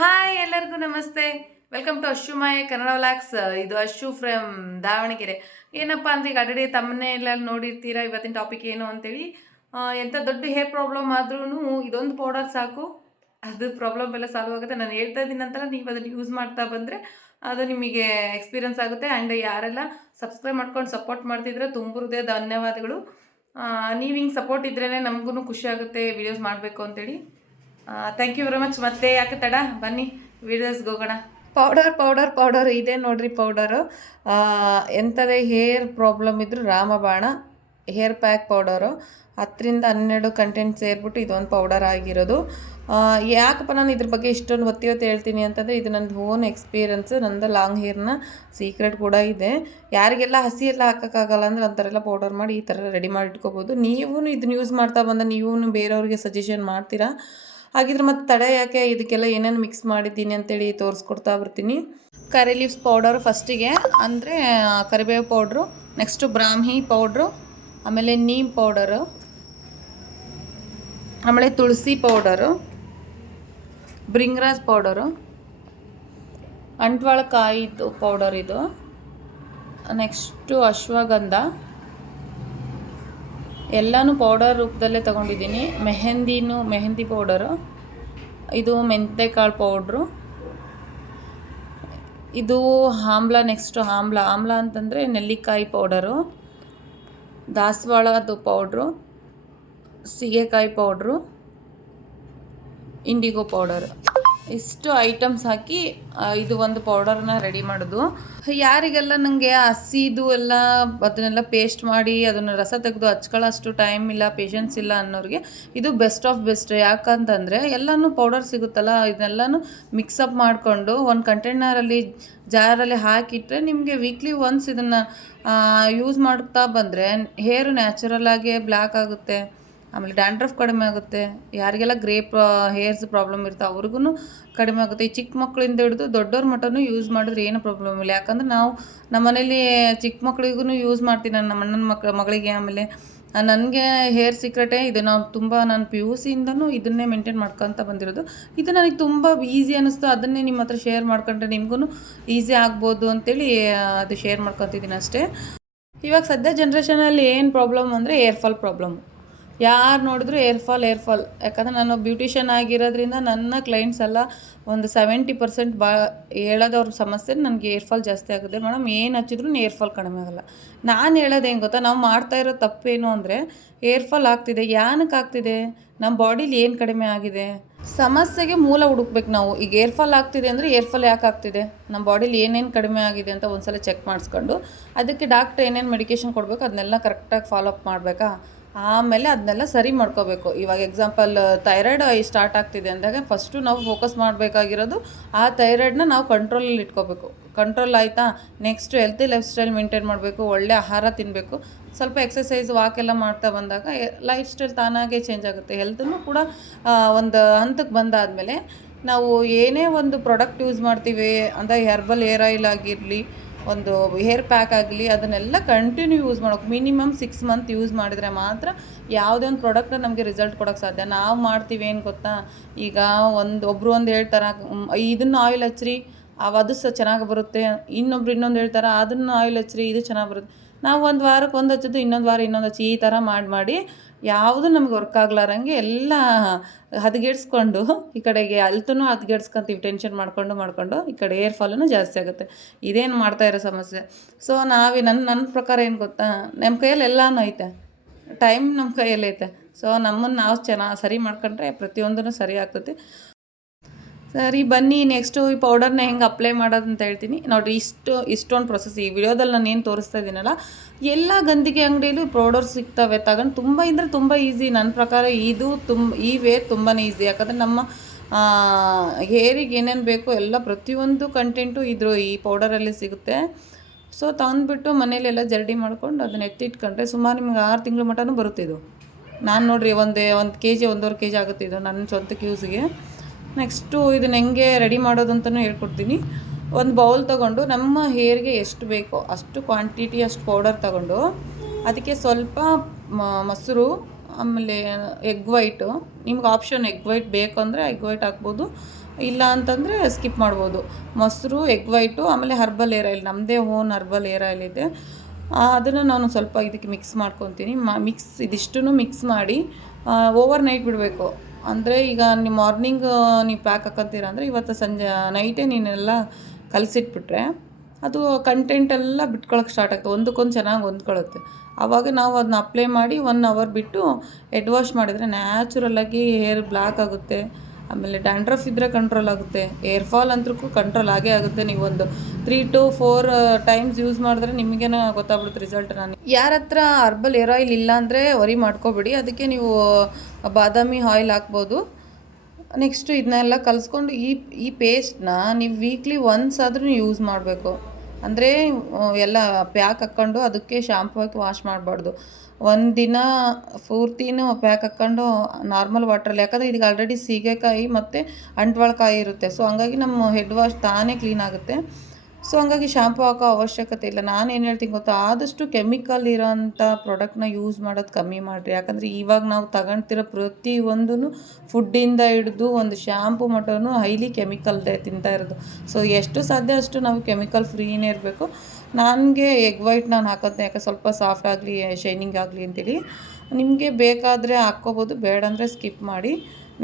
Hi ಎಲ್ಲರಿಗೂ ನಮಸ್ತೆ. Welcome to Ashu ಮಾಯೆ ಕನ್ನಡ ವ್ಲಾಗ್ಸ್. ಇದು ಅಶು ಫ್ರಮ್ ದಾವಣಗೆರೆ. ಏನಪ್ಪ ಅಂದರೆ ಈಗ ಆಲ್ರೆಡಿ ತಮ್ಮನೆಲ್ಲ ನೋಡಿರ್ತೀರಾ ಇವತ್ತಿನ ಟಾಪಿಕ್ ಏನು ಅಂತೇಳಿ. ಎಂಥ ದೊಡ್ಡ ಹೇರ್ ಪ್ರಾಬ್ಲಮ್ ಆದ್ರೂ ಇದೊಂದು ಪೌಡರ್ ಸಾಕು, ಅದು ಪ್ರಾಬ್ಲಮ್ ಎಲ್ಲ ಸಾಲ್ವ್ ಆಗುತ್ತೆ. ನಾನು ಹೇಳ್ತಾ ಇದ್ದೀನಿ ಅಂತಲ್ಲ, ನೀವು ಅದನ್ನು ಯೂಸ್ ಮಾಡ್ತಾ ಬಂದರೆ ಅದು ನಿಮಗೆ ಎಕ್ಸ್ಪೀರಿಯನ್ಸ್ ಆಗುತ್ತೆ. ಆ್ಯಂಡ್ ಯಾರೆಲ್ಲ ಸಬ್ಸ್ಕ್ರೈಬ್ ಮಾಡ್ಕೊಂಡು ಸಪೋರ್ಟ್ ಮಾಡ್ತಿದ್ರೆ ತುಂಬ ಹೃದಯ ಧನ್ಯವಾದಗಳು. ನೀವು ಹಿಂಗೆ ಸಪೋರ್ಟ್ ಇದ್ರೇ ನಮಗೂ ಖುಷಿ ಆಗುತ್ತೆ ವೀಡಿಯೋಸ್ ಮಾಡಬೇಕು ಅಂತೇಳಿ. Thank you very much. ಮತ್ತೆ ಯಾಕೆ ತಡ, ಬನ್ನಿ ವೀಡಿಯೋಸ್ಗೆ ಹೋಗೋಣ. ಪೌಡರ್ ಇದೆ ನೋಡ್ರಿ. ಪೌಡರು ಎಂಥದೇ ಹೇರ್ ಪ್ರಾಬ್ಲಮ್ ಇದ್ದರೂ ರಾಮಬಾಣ ಹೇರ್ ಪ್ಯಾಕ್ ಪೌಡರು 10-12 ಕಂಟೆಂಟ್ ಸೇರಿಬಿಟ್ಟು ಇದೊಂದು ಪೌಡರ್ ಆಗಿರೋದು. ಯಾಕಪ್ಪ ನಾನು ಇದ್ರ ಬಗ್ಗೆ ಇಷ್ಟೊಂದು ಒತ್ತಿ ಹೇಳ್ತೀನಿ ಅಂತಂದರೆ, ಇದು ನನ್ನದು ಓನ್ ಎಕ್ಸ್ಪೀರಿಯನ್ಸ್. ನಂದು ಲಾಂಗ್ ಹೇರ್ನ ಸೀಕ್ರೆಟ್ ಕೂಡ ಇದೆ. ಯಾರಿಗೆಲ್ಲ ಹಸಿ ಎಲ್ಲ ಹಾಕೋಕ್ಕಾಗಲ್ಲ ಅಂದರೆ ಅಂಥರೆಲ್ಲ ಪೌಡರ್ ಮಾಡಿ ಈ ಥರ ರೆಡಿ ಮಾಡಿ ಇಟ್ಕೋಬೋದು. ನೀವು ಇದನ್ನ ಯೂಸ್ ಮಾಡ್ತಾ ಬಂದ ನೀವು ಬೇರೆಯವ್ರಿಗೆ ಸಜೆಷನ್ ಮಾಡ್ತೀರಾ. ಹಾಗಿದ್ರೆ ಮತ್ತೆ ತಡೆ ಯಾಕೆ, ಇದಕ್ಕೆಲ್ಲ ಏನೇನು ಮಿಕ್ಸ್ ಮಾಡಿದ್ದೀನಿ ಅಂತೇಳಿ ತೋರಿಸ್ಕೊಡ್ತಾ ಬರ್ತೀನಿ. ಕರಿ ಲೀವ್ಸ್ ಪೌಡರು ಫಸ್ಟಿಗೆ, ಅಂದರೆ ಕರಿಬೇವು ಪೌಡ್ರು, ನೆಕ್ಸ್ಟು ಬ್ರಾಹ್ಮಿ ಪೌಡ್ರು, ಆಮೇಲೆ ನೀಮ್ ಪೌಡರು, ಆಮೇಲೆ ತುಳಸಿ ಪೌಡರು, ಬ್ರಿಂಗ್ರಾಜ್ ಪೌಡರು, ಅಂಟ್ವಾಳ ಕಾಯಿದು ಪೌಡರ್ ಇದು, ನೆಕ್ಸ್ಟು ಅಶ್ವಗಂಧ, ಎಲ್ಲನೂ ಪೌಡರ್ ರೂಪದಲ್ಲೇ ತೊಗೊಂಡಿದ್ದೀನಿ. ಮೆಹಂದಿ ಪೌಡರು, ಇದು ಮೆಂತೆಕಾಳು ಪೌಡ್ರು, ಇದು ಆಮ್ಲ. ನೆಕ್ಸ್ಟು ಆಮ್ಲ ಅಂತಂದರೆ ನೆಲ್ಲಿಕಾಯಿ ಪೌಡರು, ದಾಸವಾಳದ ಪೌಡ್ರು, ಸೀಗೆಕಾಯಿ ಪೌಡ್ರು, ಇಂಡಿಗೋ ಪೌಡರ್. ಇಷ್ಟು ಐಟಮ್ಸ್ ಹಾಕಿ ಇದು ಒಂದು ಪೌಡರ್ನ ರೆಡಿ ಮಾಡೋದು. ಯಾರಿಗೆಲ್ಲ ನನಗೆ ಹಸಿದು ಎಲ್ಲ ಅದನ್ನೆಲ್ಲ ಪೇಸ್ಟ್ ಮಾಡಿ ಅದನ್ನು ರಸ ತೆಗೆದು ಹಚ್ಕೊಳ್ಳೋಷ್ಟು ಟೈಮ್ ಇಲ್ಲ, ಪೇಷನ್ಸ್ ಇಲ್ಲ ಅನ್ನೋರಿಗೆ ಇದು ಬೆಸ್ಟ್ ಆಫ್ ಬೆಸ್ಟ್. ಯಾಕಂತಂದರೆ ಎಲ್ಲನೂ ಪೌಡರ್ ಸಿಗುತ್ತಲ್ಲ, ಇದನ್ನೆಲ್ಲನೂ ಮಿಕ್ಸಪ್ ಮಾಡಿಕೊಂಡು ಒಂದು ಕಂಟೈನರಲ್ಲಿ ಜಾರಲ್ಲಿ ಹಾಕಿಟ್ರೆ ನಿಮಗೆ ವೀಕ್ಲಿ ಒನ್ಸ್ ಇದನ್ನು ಯೂಸ್ ಮಾಡ್ತಾ ಬಂದರೆ ಹೇರು ನ್ಯಾಚುರಲಾಗಿ ಬ್ಲ್ಯಾಕ್ ಆಗುತ್ತೆ. ಆಮೇಲೆ ಡ್ಯಾಂಡ್ರಫ್ ಕಡಿಮೆ ಆಗುತ್ತೆ. ಯಾರಿಗೆಲ್ಲ ಹೇರ್ಸ್ ಪ್ರಾಬ್ಲಮ್ ಇರುತ್ತೆ ಅವ್ರಿಗೂ ಕಡಿಮೆ ಆಗುತ್ತೆ. ಈ ಚಿಕ್ಕ ಮಕ್ಕಳಿಂದ ಹಿಡಿದು ದೊಡ್ಡವ್ರ ಮಟ್ಟನೂ ಯೂಸ್ ಮಾಡಿದ್ರೆ ಏನೂ ಪ್ರಾಬ್ಲಮ್ ಇಲ್ಲ. ಯಾಕಂದ್ರೆ ನಾವು ನಮ್ಮ ಮನೇಲಿ ಚಿಕ್ಕ ಮಕ್ಕಳಿಗೂ ಯೂಸ್ ಮಾಡ್ತೀನಿ, ನಮ್ಮ ಅಣ್ಣನ ಮಗಳಿಗೆ. ಆಮೇಲೆ ನನಗೆ ಹೇರ್ ಸೀಕ್ರೆಟೇ ಇದು. ನಾನು PUCಯಿಂದನೂ ಇದನ್ನೇ ಮೇಂಟೈನ್ ಮಾಡ್ಕೊತ ಬಂದಿರೋದು. ಇದು ನನಗೆ ತುಂಬ ಈಸಿ ಅನ್ನಿಸ್ತು, ಅದನ್ನೇ ನಿಮ್ಮ ಹತ್ರ ಶೇರ್ ಮಾಡ್ಕೊಂಡ್ರೆ ನಿಮಗೂ ಈಸಿ ಆಗ್ಬೋದು ಅಂತೇಳಿ ಅದು ಶೇರ್ ಮಾಡ್ಕೊತಿದ್ದೀನಿ ಅಷ್ಟೇ. ಇವಾಗ ಸದ್ಯ ಜನ್ರೇಷನಲ್ಲಿ ಏನು ಪ್ರಾಬ್ಲಮ್ ಅಂದರೆ ಏರ್ ಫಾಲ್ ಪ್ರಾಬ್ಲಮ್. ಯಾರು ನೋಡಿದ್ರು ಏರ್ ಫಾಲ್. ಯಾಕಂದರೆ ನಾನು ಬ್ಯೂಟಿಷಿಯನ್ ಆಗಿರೋದ್ರಿಂದ ನನ್ನ ಕ್ಲೈಂಟ್ಸ್ ಎಲ್ಲ ಒಂದು 70% ಹೇಳೋದವ್ರ ಸಮಸ್ಯೆ ನನಗೆ ಏರ್ ಫಾಲ್ ಜಾಸ್ತಿ ಆಗುತ್ತೆ ಮೇಡಮ್, ಏನು ಹಚ್ಚಿದ್ರು ಏರ್ ಫಾಲ್ ಕಡಿಮೆ ಆಗೋಲ್ಲ. ನಾನು ಹೇಳೋದು ಏನು ಗೊತ್ತಾ, ನಾವು ಮಾಡ್ತಾ ಇರೋ ತಪ್ಪೇನು ಅಂದರೆ ಏರ್ ಫಾಲ್ ಆಗ್ತಿದೆ. ಏನಕ್ಕೆ ಆಗ್ತಿದೆ, ನಮ್ಮ ಬಾಡೀಲಿ ಏನು ಕಡಿಮೆ ಆಗಿದೆ, ಸಮಸ್ಯೆಗೆ ಮೂಲ ಹುಡುಕ್ಬೇಕು ನಾವು. ಈಗ ಏರ್ ಫಾಲ್ ಆಗ್ತಿದೆ ಅಂದರೆ ಏರ್ ಫಾಲ್ ಯಾಕೆ ಆಗ್ತಿದೆ, ನಮ್ಮ ಬಾಡೀಲಿ ಏನೇನು ಕಡಿಮೆ ಆಗಿದೆ ಅಂತ ಒಂದ್ಸಲ ಚೆಕ್ ಮಾಡಿಸ್ಕೊಂಡು ಅದಕ್ಕೆ ಡಾಕ್ಟ್ರ್ ಏನೇನು ಮೆಡಿಕೇಷನ್ ಕೊಡಬೇಕು ಅದನ್ನೆಲ್ಲ ಕರೆಕ್ಟಾಗಿ ಫಾಲೋ ಅಪ್ ಮಾಡಬೇಕಾ. ಆಮೇಲೆ ಅದನ್ನೆಲ್ಲ ಸರಿ ಮಾಡ್ಕೋಬೇಕು. ಇವಾಗ ಎಕ್ಸಾಂಪಲ್ ಥೈರಾಯ್ಡ್ ಸ್ಟಾರ್ಟ್ ಆಗ್ತಿದೆ ಅಂದಾಗ ಫಸ್ಟು ನಾವು ಫೋಕಸ್ ಮಾಡಬೇಕಾಗಿರೋದು ಆ ಥೈರಾಯ್ಡನ್ನ ನಾವು ಕಂಟ್ರೋಲಲ್ಲಿ ಇಟ್ಕೋಬೇಕು. ಕಂಟ್ರೋಲ್ ಆಯಿತಾ, next healthy life style maintain ಮಾಡಬೇಕು, ಒಳ್ಳೆ ಆಹಾರ ತಿನ್ನಬೇಕು, ಸ್ವಲ್ಪ ಎಕ್ಸಸೈಸ್ ವಾಕೆಲ್ಲ ಮಾಡ್ತಾ ಬಂದಾಗ ಲೈಫ್ ಸ್ಟೈಲ್ ತಾನಾಗೇ ಚೇಂಜ್ ಆಗುತ್ತೆ. ಹೆಲ್ತನ್ನು ಕೂಡ ಒಂದು ಹಂತಕ್ಕೆ ಬಂದಾದಮೇಲೆ ನಾವು ಏನೇ ಒಂದು ಪ್ರಾಡಕ್ಟ್ ಯೂಸ್ ಮಾಡ್ತೀವಿ ಅಂದರೆ ಹೆರ್ಬಲ್ ಹೇರ್ ಆಯಿಲ್ ಆಗಿರಲಿ, ಒಂದು ಹೇರ್ ಪ್ಯಾಕ್ ಆಗಲಿ, ಅದನ್ನೆಲ್ಲ ಕಂಟಿನ್ಯೂ ಯೂಸ್ ಮಾಡೋಕೆ ಮಿನಿಮಮ್ 6 ಮಂತ್ ಯೂಸ್ ಮಾಡಿದರೆ ಮಾತ್ರ ಯಾವುದೇ ಒಂದು ಪ್ರಾಡಕ್ಟ್ನ ನಮಗೆ ರಿಸಲ್ಟ್ ಕೊಡೋಕ್ಕೆ ಸಾಧ್ಯ. ನಾವು ಮಾಡ್ತೀವಿ ಏನು ಗೊತ್ತಾ, ಈಗ ಒಬ್ಬರು ಹೇಳ್ತಾರೆ ಇದನ್ನು ಆಯಿಲ್ ಹಚ್ಚಿರಿ ಅದು ಚೆನ್ನಾಗಿ ಬರುತ್ತೆ, ಇನ್ನೊಂದು ಹೇಳ್ತಾರೆ ಅದನ್ನು ಆಯಿಲ್ ಹಚ್ಚಿರಿ ಇದು ಚೆನ್ನಾಗಿ ಬರುತ್ತೆ. ನಾವು ಒಂದು ವಾರಕ್ಕೆ ಒಂದು ಹಚ್ಚೋದು, ಇನ್ನೊಂದು ವಾರ ಇನ್ನೊಂದು ಹಚ್ಚಿ, ಈ ಥರ ಮಾಡಿ ಯಾವುದು ನಮ್ಗೆ ವರ್ಕ್ ಆಗ್ಲಾರಂಗೆ ಎಲ್ಲ ಹದಗೆಡ್ಸ್ಕೊಂಡು ಈ ಕಡೆಗೆ ಹೆಲ್ತನ್ನು ಹದಗೆಡ್ಸ್ಕೊಂತೀವಿ. ಟೆನ್ಷನ್ ಮಾಡ್ಕೊಂಡು ಈ ಕಡೆ ಏರ್ ಫಾಲೂ ಜಾಸ್ತಿ ಆಗುತ್ತೆ. ಇದೇನು ಮಾಡ್ತಾಯಿರೋ ಸಮಸ್ಯೆ. ಸೊ ನನ್ನ ಪ್ರಕಾರ ಏನು ಗೊತ್ತಾ, ನಮ್ಮ ಕೈಯಲ್ಲಿ ಎಲ್ಲನೂ ಐತೆ, ಟೈಮ್ ನಮ್ಮ ಕೈಯಲ್ಲಿ ಐತೆ. ಸೊ ನಮ್ಮನ್ನು ನಾವು ಚೆನ್ನಾಗಿ ಸರಿ ಮಾಡ್ಕೊಂಡ್ರೆ ಪ್ರತಿಯೊಂದೂ ಸರಿ ಆಗ್ತೈತಿ. ಸರಿ ಬನ್ನಿ, ನೆಕ್ಸ್ಟು ಈ ಪೌಡರ್ನ ಹೆಂಗೆ ಅಪ್ಲೈ ಮಾಡೋದು ಅಂತ ಹೇಳ್ತೀನಿ ನೋಡಿರಿ. ಇಷ್ಟೊಂದು ಪ್ರೊಸೆಸ್ ಈ ವಿಡಿಯೋದಲ್ಲಿ ನಾನು ಏನು ತೋರಿಸ್ತಾ ಇದ್ದೀನಲ್ಲ, ಎಲ್ಲ ಗಂದಿಗೆ ಅಂಗಡಿಯಲ್ಲೂ ಪೌಡರ್ ಸಿಗ್ತವೆ, ತಗೊಂಡು ತುಂಬ ಈಸಿ. ನನ್ನ ಪ್ರಕಾರ ಈ ವೇ ತುಂಬಾ ಈಸಿ. ಯಾಕಂದರೆ ನಮ್ಮ ಹೇರಿಗೆ ಏನೇನು ಬೇಕೋ ಎಲ್ಲ ಪ್ರತಿಯೊಂದು ಕಂಟೆಂಟು ಈ ಪೌಡರಲ್ಲಿ ಸಿಗುತ್ತೆ. ಸೊ ತಂದುಬಿಟ್ಟು ಮನೇಲೆಲ್ಲ ಜರಡಿ ಮಾಡ್ಕೊಂಡು ಅದನ್ನ ಎತ್ತಿಟ್ಕೊಂಡ್ರೆ ಸುಮಾರು ನಿಮ್ಗೆ 6 ತಿಂಗಳ ಮಟನೂ ಬರುತ್ತೆ ಇದು. ನಾನು ನೋಡಿರಿ ಒಂದು kg 1.5 kg ಆಗುತ್ತೆ ಇದು ನನ್ನ ಸ್ವಂತಕ್ಕೆ ಯೂಸ್ಗೆ. ನೆಕ್ಸ್ಟು ಇದನ್ನು ಹೆಂಗೆ ರೆಡಿ ಮಾಡೋದು ಅಂತಲೂ ಹೇಳ್ಕೊಡ್ತೀನಿ. ಒಂದು ಬೌಲ್ ತೊಗೊಂಡು ನಮ್ಮ ಹೇರ್ಗೆ ಎಷ್ಟು ಬೇಕೋ ಅಷ್ಟು ಕ್ವಾಂಟಿಟಿ ಅಷ್ಟು ಪೌಡರ್ ತೊಗೊಂಡು ಅದಕ್ಕೆ ಸ್ವಲ್ಪ ಮೊಸರು, ಆಮೇಲೆ ಎಗ್ ವೈಟು. ನಿಮ್ಗೆ ಆಪ್ಷನ್ ಎಗ್ ವೈಟ್ ಬೇಕು ಅಂದರೆ ಎಗ್ ವೈಟ್ ಹಾಕ್ಬೋದು, ಇಲ್ಲ ಅಂತಂದರೆ ಸ್ಕಿಪ್ ಮಾಡ್ಬೋದು. ಮೊಸರು, ಎಗ್ ವೈಟು, ಆಮೇಲೆ ಹರ್ಬಲ್ ಏರ್ ಆಯಿಲ್, ನಮ್ಮದೇ ಓನ್ ಹರ್ಬಲ್ ಏರ್ ಆಯಿಲ್ ಇದೆ. ಅದನ್ನು ನಾನು ಸ್ವಲ್ಪ ಇದಕ್ಕೆ ಮಿಕ್ಸ್ ಮಾಡ್ಕೊತೀನಿ. ಇದಿಷ್ಟನ್ನು ಮಿಕ್ಸ್ ಮಾಡಿ ಓವರ್ ನೈಟ್ ಬಿಡಬೇಕು. ಅಂದರೆ ಈಗ ನೀವು ಮಾರ್ನಿಂಗ್ ನೀವು ಪ್ಯಾಕ್ ಹಾಕೋತೀರ ಅಂದರೆ ಇವತ್ತು ಸಂಜೆ ನೈಟೇ ನೀನೆಲ್ಲ ಕಲಸಿಟ್ಬಿಟ್ರೆ ಅದು ಕಂಟೆಂಟೆಲ್ಲ ಬಿಟ್ಕೊಳಕ್ಕೆ ಸ್ಟಾರ್ಟ್ ಆಗ್ತದೆ, ಒಂದಕ್ಕೊಂದು ಚೆನ್ನಾಗಿ ಹೊಂದ್ಕೊಳ್ಳುತ್ತೆ. ಆವಾಗ ನಾವು ಅದನ್ನ ಅಪ್ಲೈ ಮಾಡಿ 1 ಅವರ್ ಬಿಟ್ಟು ಹೆಡ್ ವಾಶ್ ಮಾಡಿದರೆ ನ್ಯಾಚುರಲ್ಲಾಗಿ ಹೇರ್ ಬ್ಲ್ಯಾಕ್ ಆಗುತ್ತೆ. ಆಮೇಲೆ ಡ್ಯಾಂಡ್ರಫ್ ಇದ್ದರೆ ಕಂಟ್ರೋಲ್ ಆಗುತ್ತೆ, ಏರ್ ಫಾಲ್ ಅಂತೂ ಕಂಟ್ರೋಲ್ ಆಗೇ ಆಗುತ್ತೆ. ನೀವು ಒಂದು 3 to 4 ಟೈಮ್ಸ್ ಯೂಸ್ ಮಾಡಿದ್ರೆ ನಿಮಗೇನ ಗೊತ್ತಾಗ್ಬಿಡುತ್ತೆ ರಿಸಲ್ಟ್. ಯಾರ ಹತ್ರ ಹರ್ಬಲ್ ಏರ್ ಆಯಿಲ್ ಇಲ್ಲ ಅಂದರೆ ವರಿ ಮಾಡ್ಕೋಬೇಡಿ, ಅದಕ್ಕೆ ನೀವು ಬಾದಾಮಿ ಆಯಿಲ್ ಹಾಕ್ಬೋದು. ನೆಕ್ಸ್ಟು ಇದನ್ನೆಲ್ಲ ಕಲಿಸ್ಕೊಂಡು ಈ ಪೇಸ್ಟ್ನ ನೀವು ವೀಕ್ಲಿ ಒನ್ಸ್ ಆದರೂ ಯೂಸ್ ಮಾಡಬೇಕು. ಅಂದರೆ ಎಲ್ಲ ಪ್ಯಾಕ್ ಹಾಕ್ಕೊಂಡು ಅದಕ್ಕೆ ಶಾಂಪು ಹಾಕಿ ವಾಶ್ ಮಾಡಬಾರ್ದು. ಒಂದು ದಿನ ಪೂರ್ತಿನೂ ಪ್ಯಾಕ್ ಹಾಕ್ಕೊಂಡು ನಾರ್ಮಲ್ ವಾಟ್ರಲ್ಲಿ, ಯಾಕಂದರೆ ಇದಕ್ಕೆ ಆಲ್ರೆಡಿ ಸೀಗೆಕಾಯಿ ಮತ್ತು ಅಂಟ್ವಾಳಕಾಯಿ ಇರುತ್ತೆ. ಸೊ ಹಂಗಾಗಿ ನಮ್ಮ ಹೆಡ್ ವಾಶ್ ತಾನೇ ಕ್ಲೀನ್ ಆಗುತ್ತೆ. ಸೊ ಹಂಗಾಗಿ ಶಾಂಪು ಹಾಕೋ ಅವಶ್ಯಕತೆ ಇಲ್ಲ. ನಾನು ಏನು ಹೇಳ್ತೀನಿ ಗೊತ್ತಾ, ಆದಷ್ಟು ಕೆಮಿಕಲ್ ಇರೋಂಥ ಪ್ರಾಡಕ್ಟ್ನ ಯೂಸ್ ಮಾಡೋದು ಕಮ್ಮಿ ಮಾಡಿರಿ. ಯಾಕಂದರೆ ಇವಾಗ ನಾವು ತಗೊಳ್ತಿರೋ ಪ್ರತಿಯೊಂದೂ ಫುಡ್ಡಿಂದ ಹಿಡಿದು ಒಂದು ಶಾಂಪು ಮಟನು ಹೈಲಿ ಕೆಮಿಕಲ್ದೇ ತಿಂತಾ ಇರೋದು. ಸೊ ಎಷ್ಟು ಸಾಧ್ಯ ಅಷ್ಟು ನಾವು ಕೆಮಿಕಲ್ ಫ್ರೀನೇ ಇರಬೇಕು. ನನಗೆ ಎಗ್ ವೈಟ್ ನಾನು ಹಾಕೋದು ಯಾಕೆ ಸ್ವಲ್ಪ ಸಾಫ್ಟ್ ಆಗಲಿ, ಶೈನಿಂಗ್ ಆಗಲಿ ಅಂತೇಳಿ. ನಿಮಗೆ ಬೇಕಾದರೆ ಹಾಕ್ಕೋಬೋದು, ಬೇಡ ಅಂದರೆ ಸ್ಕಿಪ್ ಮಾಡಿ.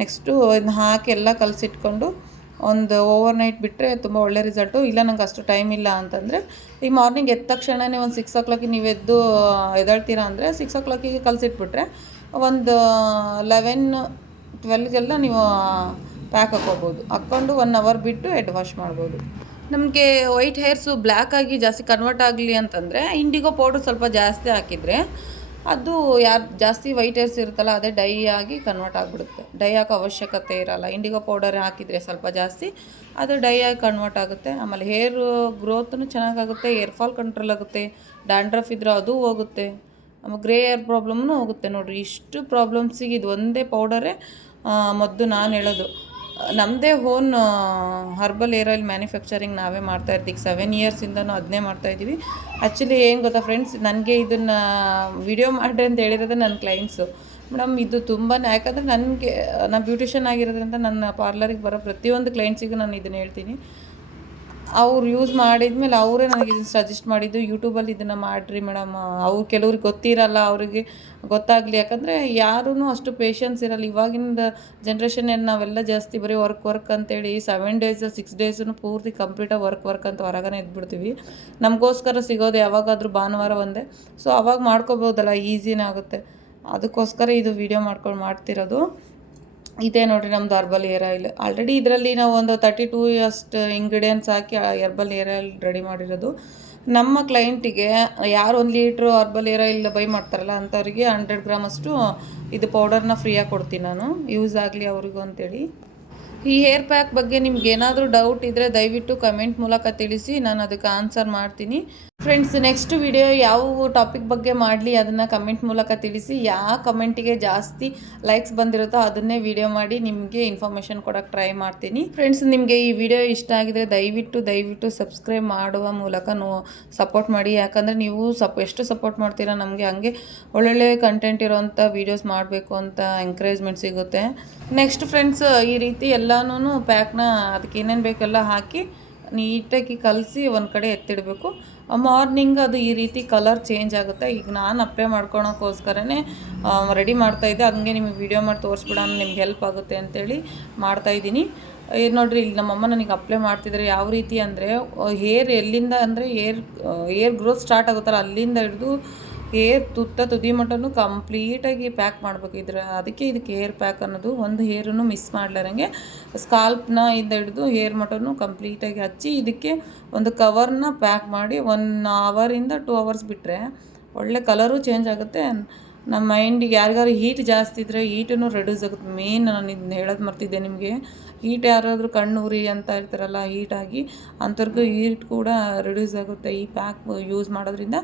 ನೆಕ್ಸ್ಟು ಇದನ್ನ ಹಾಕಿ ಎಲ್ಲ ಕಲಸಿಟ್ಕೊಂಡು ಒಂದು ಓವರ್ ನೈಟ್ ಬಿಟ್ಟರೆ ತುಂಬ ಒಳ್ಳೆ ರಿಸಲ್ಟು. ಇಲ್ಲ ನಂಗೆ ಅಷ್ಟು ಟೈಮ್ ಇಲ್ಲ ಅಂತಂದರೆ ಈಗ ಮಾರ್ನಿಂಗ್ ಎದ್ದ ತಕ್ಷಣವೇ ಒಂದು 6 o'clock ನೀವು ಎದ್ದೇಳ್ತೀರಾ ಅಂದರೆ 6 o'clock ಕಲಸಿಟ್ಬಿಟ್ರೆ ಒಂದು 11-12 ನೀವು ಪ್ಯಾಕ್ ಹಾಕ್ಕೋಬೋದು. ಹಾಕ್ಕೊಂಡು 1 ಅವರ್ ಬಿಟ್ಟು ಹೆಡ್ ವಾಶ್ ಮಾಡ್ಬೋದು. ನಮಗೆ ವೈಟ್ ಹೇರ್ಸು ಬ್ಲ್ಯಾಕ್ ಆಗಿ ಜಾಸ್ತಿ ಕನ್ವರ್ಟ್ ಆಗಲಿ ಅಂತಂದರೆ ಇಂಡಿಗೋ ಪೌಡ್ರ್ ಸ್ವಲ್ಪ ಜಾಸ್ತಿ ಹಾಕಿದರೆ ಅದು ಯಾರು ಜಾಸ್ತಿ ವೈಟ್ ಹೇರ್ಸ್ ಇರುತ್ತಲ್ಲ ಅದೇ ಡೈ ಆಗಿ ಕನ್ವರ್ಟ್ ಆಗಿಬಿಡುತ್ತೆ. ಡೈ ಹಾಕೋ ಅವಶ್ಯಕತೆ ಇರೋಲ್ಲ. ಇಂಡಿಗೋ ಪೌಡರ್ ಹಾಕಿದರೆ ಸ್ವಲ್ಪ ಜಾಸ್ತಿ ಅದು ಡೈ ಆಗಿ ಕನ್ವರ್ಟ್ ಆಗುತ್ತೆ. ಆಮೇಲೆ ಹೇರ್ ಗ್ರೋತ್ನು ಚೆನ್ನಾಗಾಗುತ್ತೆ, ಏರ್ ಫಾಲ್ ಕಂಟ್ರೋಲ್ ಆಗುತ್ತೆ, ಡ್ಯಾಂಡ್ರಫ್ ಇದ್ರೆ ಅದು ಹೋಗುತ್ತೆ, ಆಮೇಲೆ ಗ್ರೇ ಹೇರ್ ಪ್ರಾಬ್ಲಮ್ನೂ ಹೋಗುತ್ತೆ. ನೋಡಿರಿ, ಇಷ್ಟು ಪ್ರಾಬ್ಲಮ್ಸಿಗೆ ಇದು ಒಂದೇ ಪೌಡರೇ ಮೊದಲು ನಾನು ಹೇಳೋದು. ನಮ್ಮದೇ own herbal air oil manufacturing ನಾವೇ ಮಾಡ್ತಾಯಿರ್ತೀವಿ. 7 ಇಯರ್ಸಿಂದನೂ ಅದನ್ನೇ ಮಾಡ್ತಾಯಿದ್ದೀವಿ. ಆ್ಯಕ್ಚುಲಿ ಏನು ಗೊತ್ತಾ ಫ್ರೆಂಡ್ಸ್, ನನಗೆ ಇದನ್ನು ವಿಡಿಯೋ ಮಾಡಿರಿ ಅಂತ ಹೇಳಿರೋದು ನನ್ನ ಕ್ಲೈಂಟ್ಸು. ಮೇಡಮ್ ಇದು ತುಂಬಾ, ಯಾಕಂದರೆ ನಾನು ಬ್ಯೂಟಿಷಿಯನ್ ಆಗಿರೋದ್ರಿಂದ ನನ್ನ ಪಾರ್ಲರಿಗೆ ಬರೋ ಪ್ರತಿಯೊಂದು ಕ್ಲೈಂಟ್ಸಿಗೂ ನಾನು ಇದನ್ನು ಹೇಳ್ತೀನಿ. ಅವ್ರು ಯೂಸ್ ಮಾಡಿದ್ಮೇಲೆ ಅವರೇ ನನಗೆ ಇದನ್ನು ಸಜೆಸ್ಟ್ ಮಾಡಿದ್ದು, ಯೂಟ್ಯೂಬಲ್ಲಿ ಇದನ್ನು ಮಾಡಿರಿ ಮೇಡಮ್. ಕೆಲವ್ರಿಗೆ ಗೊತ್ತಿರಲ್ಲ, ಅವರಿಗೆ ಗೊತ್ತಾಗಲಿ. ಯಾಕಂದರೆ ಯಾರೂ ಅಷ್ಟು ಪೇಷನ್ಸ್ ಇರಲ್ಲ. ಇವಾಗಿನ ಜನ್ರೇಷನ್ ನಾವೆಲ್ಲ ಜಾಸ್ತಿ ಬರೀ ವರ್ಕ್ ಅಂತೇಳಿ 7 days 6 days ಪೂರ್ತಿ ಕಂಪ್ಲೀಟಾಗಿ ವರ್ಕ್ ಅಂತ ಹೊರಗನೆ ಇದ್ಬಿಡ್ತೀವಿ. ನಮಗೋಸ್ಕರ ಸಿಗೋದು ಯಾವಾಗಾದರೂ ಭಾನುವಾರ ಒಂದೇ. ಸೊ ಅವಾಗ ಮಾಡ್ಕೋಬೋದಲ್ಲ, ಈಸಿನೇ ಆಗುತ್ತೆ. ಅದಕ್ಕೋಸ್ಕರ ಇದು ವಿಡಿಯೋ ಮಾಡ್ತಿರೋದು. ಇದೇ ನೋಡಿರಿ ನಮ್ಮದು ಹರ್ಬಲ್ ಏರ್ ಆಯಿಲ್. ಆಲ್ರೆಡಿ ಇದರಲ್ಲಿ ನಾವು ಒಂದು 32 ಅಷ್ಟು ಇಂಗ್ರೀಡಿಯೆಂಟ್ಸ್ ಹಾಕಿ ಹರ್ಬಲ್ ಏರ್ ಆಯಿಲ್ ರೆಡಿ ಮಾಡಿರೋದು. ನಮ್ಮ ಕ್ಲೈಂಟಿಗೆ ಯಾರು 1 litre herbal air oil by ಮಾಡ್ತಾರಲ್ಲ ಅಂಥವ್ರಿಗೆ 100 ಗ್ರಾಮ್ ಅಷ್ಟು ಇದು ಪೌಡರ್ನ ಫ್ರೀಯಾಗಿ ಕೊಡ್ತೀನಿ ನಾನು, ಯೂಸ್ ಆಗಲಿ ಅವ್ರಿಗೂ ಅಂತೇಳಿ. ಈ ಹೇರ್ ಪ್ಯಾಕ್ ಬಗ್ಗೆ ನಿಮ್ಗೆ ಏನಾದರೂ ಡೌಟ್ ಇದ್ದರೆ ದಯವಿಟ್ಟು ಕಮೆಂಟ್ ಮೂಲಕ ತಿಳಿಸಿ, ನಾನು ಅದಕ್ಕೆ ಆನ್ಸರ್ ಮಾಡ್ತೀನಿ. ಫ್ರೆಂಡ್ಸ್, ನೆಕ್ಸ್ಟ್ ವಿಡಿಯೋ ಯಾವ ಟಾಪಿಕ್ ಬಗ್ಗೆ ಮಾಡಲಿ ಅದನ್ನು ಕಮೆಂಟ್ ಮೂಲಕ ತಿಳಿಸಿ. ಯಾವ ಕಮೆಂಟಿಗೆ ಜಾಸ್ತಿ ಲೈಕ್ಸ್ ಬಂದಿರುತ್ತೋ ಅದನ್ನೇ ವಿಡಿಯೋ ಮಾಡಿ ನಿಮಗೆ ಇನ್ಫಾರ್ಮೇಷನ್ ಕೊಡೋಕ್ಕೆ ಟ್ರೈ ಮಾಡ್ತೀನಿ. ಫ್ರೆಂಡ್ಸ್, ನಿಮಗೆ ಈ ವಿಡಿಯೋ ಇಷ್ಟ ಆಗಿದರೆ ದಯವಿಟ್ಟು ಸಬ್ಸ್ಕ್ರೈಬ್ ಮಾಡುವ ಮೂಲಕ ಸಪೋರ್ಟ್ ಮಾಡಿ. ಯಾಕಂದರೆ ನೀವು ಎಷ್ಟು ಸಪೋರ್ಟ್ ಮಾಡ್ತೀರಾ ನಮಗೆ ಹಂಗೆ ಒಳ್ಳೊಳ್ಳೆ ಕಂಟೆಂಟ್ ಇರೋವಂಥ ವೀಡಿಯೋಸ್ ಮಾಡಬೇಕು ಅಂತ ಎಂಕರೇಜ್ಮೆಂಟ್ ಸಿಗುತ್ತೆ. ನೆಕ್ಸ್ಟ್ ಫ್ರೆಂಡ್ಸ್, ಈ ರೀತಿ ಎಲ್ಲನೂ ಪ್ಯಾಕ್ನ ಅದಕ್ಕೆ ಏನೇನು ಬೇಕೆಲ್ಲ ಹಾಕಿ ನೀಟಾಗಿ ಕಲಸಿ ಒಂದು ಕಡೆ ಎತ್ತಿಡಬೇಕು. ಮಾರ್ನಿಂಗ್ ಅದು ಈ ರೀತಿ ಕಲರ್ ಚೇಂಜ್ ಆಗುತ್ತೆ. ಈಗ ನಾನು ಅಪ್ಲೈ ಮಾಡ್ಕೊಳೋಕ್ಕೋಸ್ಕರನೇ ರೆಡಿ ಮಾಡ್ತಾಯಿದ್ದೆ. ಹಂಗೆ ನಿಮಗೆ ವಿಡಿಯೋ ಮಾಡಿ ತೋರಿಸ್ಬಿಡೋಣ, ನಿಮ್ಗೆ ಹೆಲ್ಪ್ ಆಗುತ್ತೆ ಅಂತೇಳಿ ಮಾಡ್ತಾಯಿದ್ದೀನಿ. ನೋಡಿರಿ, ಇಲ್ಲಿ ನಮ್ಮಮ್ಮ ನನಗೆ ಅಪ್ಲೈ ಮಾಡ್ತಿದ್ದಾರೆ. ಯಾವ ರೀತಿ ಅಂದರೆ ಹೇರ್ ಎಲ್ಲಿಂದ ಅಂದರೆ ಏರ್ ಗ್ರೋತ್ ಸ್ಟಾರ್ಟ್ ಆಗುತ್ತಲ್ಲ ಅಲ್ಲಿಂದ ಹಿಡಿದು ಹೇರ್ ತುದಿ ಮಟ್ಟನೂ ಕಂಪ್ಲೀಟಾಗಿ ಪ್ಯಾಕ್ ಮಾಡಬೇಕು. ಅದಕ್ಕೆ ಇದಕ್ಕೆ ಹೇರ್ ಪ್ಯಾಕ್ ಅನ್ನೋದು. ಒಂದು ಹೇರನ್ನು ಮಿಸ್ ಮಾಡಲಾರಂಗೆ ಸ್ಕಾಲ್ಪ್ನ ಹಿಡಿದು ಹೇರ್ ಮಟ್ಟನೂ ಕಂಪ್ಲೀಟಾಗಿ ಹಚ್ಚಿ ಇದಕ್ಕೆ ಒಂದು ಕವರ್ನ ಪ್ಯಾಕ್ ಮಾಡಿ 1 ಅವರಿಂದ 2 ಅವರ್ಸ್ ಬಿಟ್ಟರೆ ಒಳ್ಳೆ ಕಲರು ಚೇಂಜ್ ಆಗುತ್ತೆ. ನಮ್ಮ ಮೈಂಡಿಗೆ ಯಾರಿಗಾರು ಹೀಟ್ ಜಾಸ್ತಿ ಇದ್ದರೆ ಹೀಟನ್ನು ರೆಡ್ಯೂಸ್ ಆಗುತ್ತೆ. ಮೇನ್ ನಾನು ಇದನ್ನ ಹೇಳೋದು ಮರ್ತಿದ್ದೆ ನಿಮಗೆ. ಹೀಟ್ ಯಾರಾದರೂ ಕಣ್ಣು ಉರಿ ಅಂತ ಇರ್ತಾರಲ್ಲ, ಹೀಟಾಗಿ ಅಂಥವ್ರಿಗೂ ಹೀಟ್ ಕೂಡ ರೆಡ್ಯೂಸ್ ಆಗುತ್ತೆ ಈ ಪ್ಯಾಕ್ ಯೂಸ್ ಮಾಡೋದ್ರಿಂದ.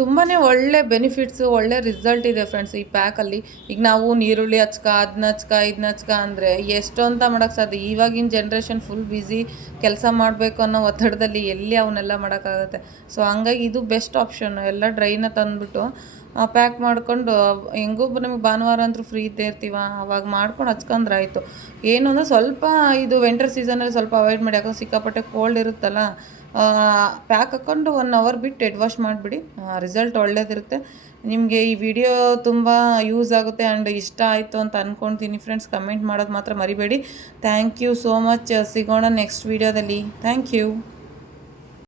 ತುಂಬಾ ಒಳ್ಳೆ ಬೆನಿಫಿಟ್ಸು, ಒಳ್ಳೆ ರಿಸಲ್ಟ್ ಇದೆ ಫ್ರೆಂಡ್ಸ್ ಈ ಪ್ಯಾಕಲ್ಲಿ. ಈಗ ನಾವು ನೀರುಳ್ಳಿ ಅದನ್ನ ಹಚ್ಕ ಅಂದರೆ ಎಷ್ಟು ಅಂತ ಮಾಡೋಕ್ಕೆ ಸಾಧ್ಯ. ಇವಾಗಿನ ಜನ್ರೇಷನ್ ಫುಲ್ ಬ್ಯುಸಿ, ಕೆಲಸ ಮಾಡಬೇಕು ಅನ್ನೋ ಒತ್ತಡದಲ್ಲಿ ಎಲ್ಲಿ ಅವನ್ನೆಲ್ಲ ಮಾಡೋಕ್ಕಾಗುತ್ತೆ. ಸೊ ಹಂಗಾಗಿ ಇದು ಬೆಸ್ಟ್ ಆಪ್ಷನ್. ಎಲ್ಲ ಡ್ರೈನ ತಂದುಬಿಟ್ಟು ಪ್ಯಾಕ್ ಮಾಡ್ಕೊಂಡು ಹೆಂಗೂ ನಮಗೆ ಭಾನುವಾರ ಅಂತೂ ಫ್ರೀ ಇದ್ದೇ ಇರ್ತೀವ, ಅವಾಗ ಮಾಡ್ಕೊಂಡು ಹಚ್ಕೊಂಡ್ರೆ ಆಯಿತು. ಏನು ಅಂದರೆ ಸ್ವಲ್ಪ ಇದು ವಿಂಟರ್ ಸೀಸನಲ್ಲಿ ಸ್ವಲ್ಪ ಅವಾಯ್ಡ್ ಮಾಡಿ, ಯಾಕಂದ್ರೆ ಸಿಕ್ಕಾಪಟ್ಟೆ ಕೋಲ್ಡ್ ಇರುತ್ತಲ್ಲ. ಪ್ಯಾಕ್ ಹಾಕ್ಕೊಂಡು 1 ಅವರ್ ಬಿಟ್ಟು ಹೆಡ್ ವಾಶ್ ಮಾಡಿಬಿಡಿ, ರಿಸಲ್ಟ್ ಒಳ್ಳೇದಿರುತ್ತೆ. ನಿಮಗೆ ಈ ವಿಡಿಯೋ ತುಂಬ ಯೂಸ್ ಆಗುತ್ತೆ ಆ್ಯಂಡ್ ಇಷ್ಟ ಆಯಿತು ಅಂತ ಅಂದ್ಕೊಳ್ತೀನಿ ಫ್ರೆಂಡ್ಸ್. ಕಮೆಂಟ್ ಮಾಡೋದು ಮಾತ್ರ ಮರಿಬೇಡಿ. Thank you so much. ಸಿಗೋಣ ನೆಕ್ಸ್ಟ್ ವಿಡಿಯೋದಲ್ಲಿ. Thank you.